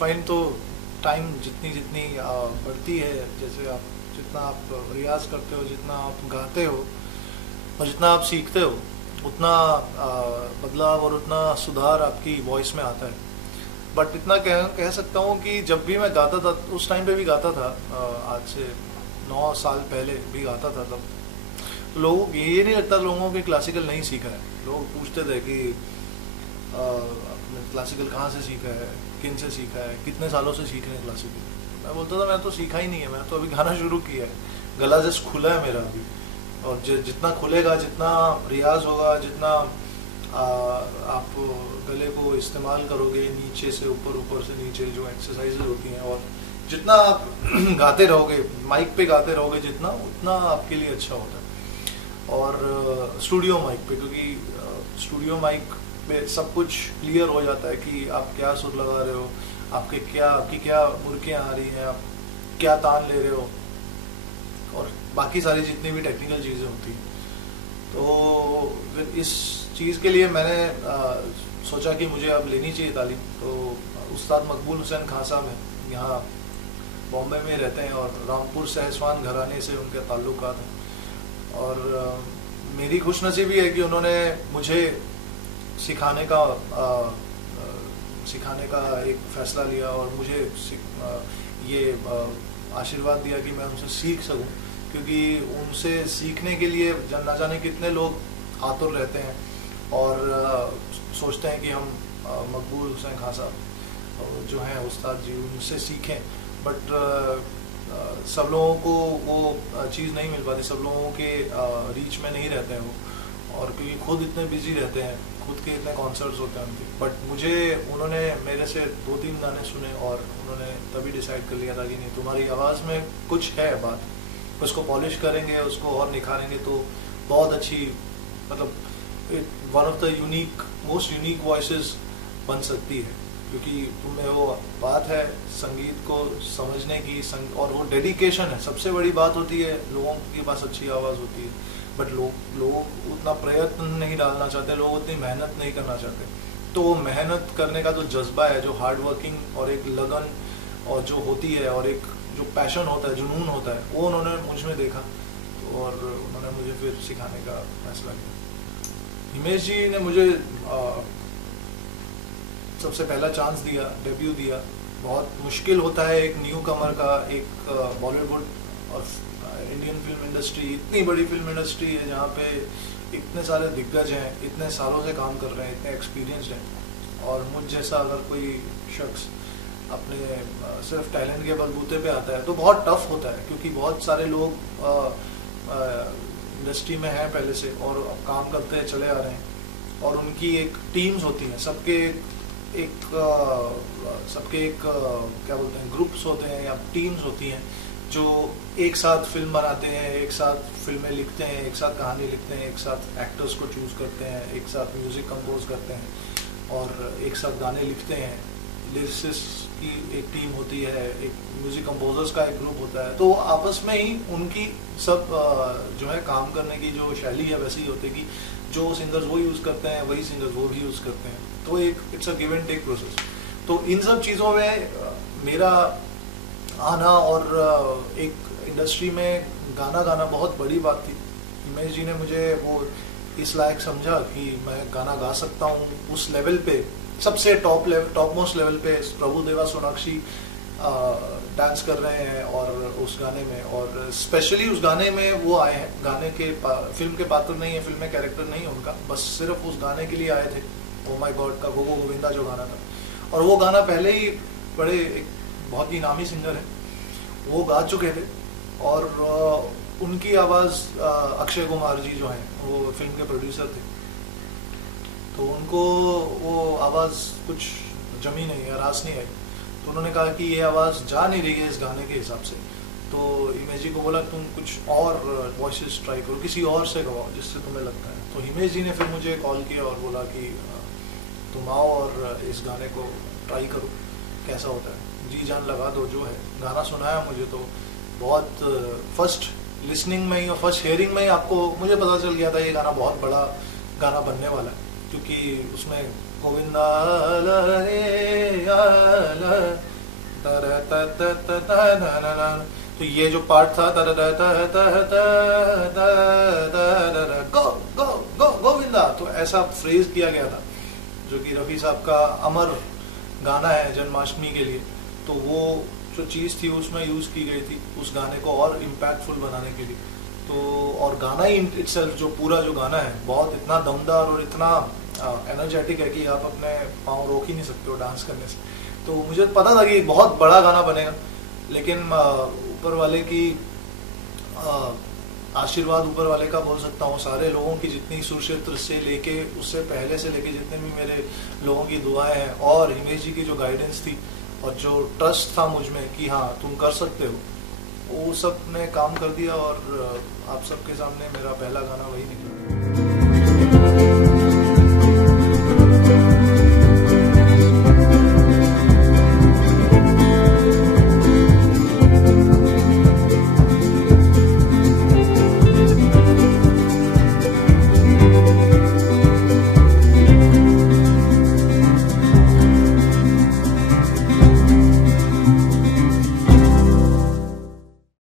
Refine तो time जितनी जितनी बढ़ती है, जैसे आप जितना आप रियाज करते हो, जितना आप गाते हो और जितना आप सीखते हो, उतना बदलाव और उतना सुधार आपकी वॉइस में आता है। बट इतना कह सकता हूँ कि जब भी मैं गाता था, उस टाइम पे भी गाता था, आज से 9 साल पहले भी गाता था, तब तो लोगों को ये नहीं लगता लोगों को क्लासिकल नहीं सीखा है। लोग पूछते थे कि आपने क्लासिकल कहाँ से सीखा है, किन से सीखा है, कितने सालों से सीख रहे हैं क्लासिकल। मैं बोलता था मैं तो सीखा ही नहीं है, मैं तो अभी गाना शुरू किया है, गला जस्ट खुला है मेरा अभी। और जितना खुलेगा, जितना रियाज होगा, जितना आप गले को इस्तेमाल करोगे नीचे से ऊपर, ऊपर से नीचे, जो एक्सरसाइजेज होती हैं, और जितना आप गाते रहोगे, माइक पे गाते रहोगे जितना, उतना आपके लिए अच्छा होता है। और स्टूडियो माइक पे, क्योंकि स्टूडियो माइक पे सब कुछ क्लियर हो जाता है कि आप क्या सुर लगा रहे हो, आपकी क्या मुर्कियाँ आ रही हैं, आप क्या तान ले रहे हो, और बाकी सारी जितनी भी टेक्निकल चीज़ें होती हैं। तो फिर इस चीज़ के लिए मैंने सोचा कि मुझे अब लेनी चाहिए तालीम। तो उस्ताद मकबूल हुसैन खान साहब हैं, यहाँ बॉम्बे में रहते हैं, और रामपुर सहसवान घराने से उनके ताल्लुकात हैं। और मेरी खुशनसीबी है कि उन्होंने मुझे सिखाने का एक फ़ैसला लिया, और मुझे ये आशीर्वाद दिया कि मैं उनसे सीख सकूं, क्योंकि उनसे सीखने के लिए ना जाने कितने लोग आतुर रहते हैं और सोचते हैं कि हम मकबूल हुसैन खान साहब जो हैं उस्ताद जी, उनसे सीखें। बट सब लोगों को वो चीज़ नहीं मिल पाती, सब लोगों के रीच में नहीं रहते हैं वो, और क्योंकि खुद इतने बिजी रहते हैं, खुद के इतने कॉन्सर्ट्स होते हैं उनके। बट मुझे उन्होंने मेरे से 2-3 गाने सुने, और उन्होंने तभी डिसाइड कर लिया था कि नहीं, तुम्हारी आवाज़ में कुछ है बात, उसको पॉलिश करेंगे, उसको और निखारेंगे तो बहुत अच्छी, मतलब one of the most unique voices बन सकती है। क्योंकि तुम्हें वो बात है संगीत को समझने की, और वो डेडिकेशन है। सबसे बड़ी बात होती है, लोगों के पास अच्छी आवाज़ होती है, बट लोग उतना प्रयत्न नहीं डालना चाहते, लोग उतनी मेहनत नहीं करना चाहते। तो वो मेहनत करने का जो जज्बा है, जो हार्ड वर्किंग और एक लगन और जो होती है, और एक जो पैशन होता है, जुनून होता है, वो उन्होंने मुझ में देखा, और उन्होंने मुझे फिर सिखाने का फैसला किया। हिमेश जी ने मुझे सबसे पहला चांस दिया, डेब्यू दिया। बहुत मुश्किल होता है एक न्यू कमर का, एक बॉलीवुड और इंडियन फिल्म इंडस्ट्री, इतनी बड़ी फिल्म इंडस्ट्री है जहाँ पे इतने सारे दिग्गज हैं, इतने सालों से काम कर रहे हैं, इतने एक्सपीरियंस्ड हैं, और मुझ जैसा अगर कोई शख्स अपने सिर्फ टैलेंट के बलबूते पे आता है तो बहुत टफ होता है। क्योंकि बहुत सारे लोग इंडस्ट्री में हैं पहले से और काम करते चले आ रहे हैं, और उनकी एक टीम्स होती हैं, सबके एक क्या बोलते हैं, ग्रुप्स होते हैं या टीम्स होती हैं, जो एक साथ फिल्म बनाते हैं, एक साथ फिल्में लिखते हैं, एक साथ कहानी लिखते हैं, एक साथ एक्टर्स को चूज़ करते हैं, एक साथ म्यूज़िक कंपोज करते हैं, और एक साथ गाने लिखते हैं। लिरिसिस्ट की एक टीम होती है, एक म्यूज़िक कंपोजर्स का एक ग्रुप होता है। तो आपस में ही उनकी सब जो है काम करने की जो शैली है वैसी ही होती है कि जो सिंगर्स वो यूज़ करते हैं वही सिंगर्स वो भी यूज़ करते हैं। तो एक it's a give and take process. तो इन सब चीज़ों में मेरा आना और एक इंडस्ट्री में गाना गाना बहुत बड़ी बात थी। हिमेश जी ने मुझे वो इस लायक समझा कि मैं गाना गा सकता हूँ उस लेवल पे, सबसे टॉप मोस्ट लेवल पे। प्रभु देवा सोनाक्षी डांस कर रहे हैं और उस गाने में, और स्पेशली उस गाने में वो आए हैं, गाने के फिल्म के पात्र नहीं है, फिल्म में कैरेक्टर नहीं है उनका, बस सिर्फ उस गाने के लिए आए थे। ओ माय गॉड का गोगो गोविंदा जो गाना था, और वो गाना पहले ही बड़े एक बहुत ही नामी सिंगर है वो गा चुके थे, और उनकी आवाज़ अक्षय कुमार जी जो हैं वो फिल्म के प्रोड्यूसर थे, तो उनको वो आवाज़ कुछ जमी नहीं है, रास नहीं आई। तो उन्होंने कहा कि ये आवाज़ जा नहीं रही है इस गाने के हिसाब से। तो हिमेश जी को बोला तुम कुछ और वॉइसेस ट्राई करो, किसी और से गवाओ जिससे तुम्हें लगता है। तो हिमेश जी ने फिर मुझे कॉल किया और बोला कि तुम आओ और इस गाने को ट्राई करो, कैसा होता है, जी जान लगा दो जो है। गाना सुनाया मुझे, तो बहुत फर्स्ट लिसनिंग में ही और फर्स्ट हेयरिंग में ही मुझे पता चल गया था ये गाना बहुत बड़ा गाना बनने वाला है, क्योंकि उसमें गोविंदा तो ये जो पार्ट था गो गो गो गोविंदा, तो ऐसा फ्रेज किया गया था, जो कि रफी साहब का अमर गाना है जन्माष्टमी के लिए। तो वो जो चीज थी उसमें यूज की गई थी उस गाने को और इम्पैक्टफुल बनाने के लिए। तो और गाना ही इटसेल्फ, जो पूरा जो गाना है बहुत इतना दमदार और इतना एनर्जेटिक है कि आप अपने पाँव रोक ही नहीं सकते हो डांस करने से। तो मुझे पता था कि एक बहुत बड़ा गाना बनेगा, लेकिन ऊपर वाले की आशीर्वाद, ऊपर वाले का बोल सकता हूँ, सारे लोगों की जितनी सुक्षेत्र से लेके उससे पहले से लेके जितने भी मेरे लोगों की दुआएं हैं और हिमेश जी की जो गाइडेंस थी और जो ट्रस्ट था मुझ में कि हाँ तुम कर सकते हो, वो सब ने काम कर दिया और आप सबके सामने मेरा पहला गाना वही निकला।